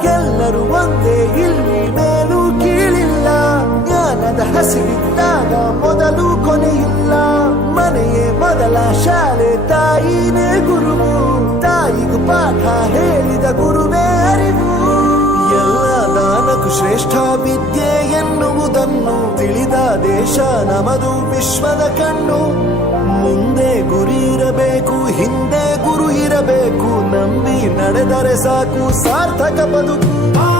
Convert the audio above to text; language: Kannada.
ಎಲ್ಲರೂ ಒಂದೇ, ಇಲ್ಲಿ ಮೇಲೂ ಕೀಳಿಲ್ಲ. ಜ್ಞಾನದ ಹಸಿವಿದ್ದಾಗ ಮೊದಲು ಕೊನೆಯಿಲ್ಲ. ಮನೆಯೇ ಮೊದಲ ಶಾಲೆ, ತಾಯಿನೇ ಗುರುವು. ತಾಯಿಗೂ ಪಾಠ ಹೇಳಿದ ಗುರುವೇ ಅರಿವು. ಎಲ್ಲ ದಾನಕ್ಕೂ ಶ್ರೇಷ್ಠ ವಿದ್ಯೆ ಎನ್ನುವುದನ್ನು ತಿಳಿದ ದೇಶ ನಮದು, ವಿಶ್ವದ ಕಣ್ಣು. ಮುಂದೆ ಗುರಿ ಇರಬೇಕು, ಹಿಂದೆ ಗುರು ಇರಬೇಕು. ನಂಬಿ ನಡೆದರೆ ಸಾಕು ಸಾರ್ಥಕ ಬದುಕು.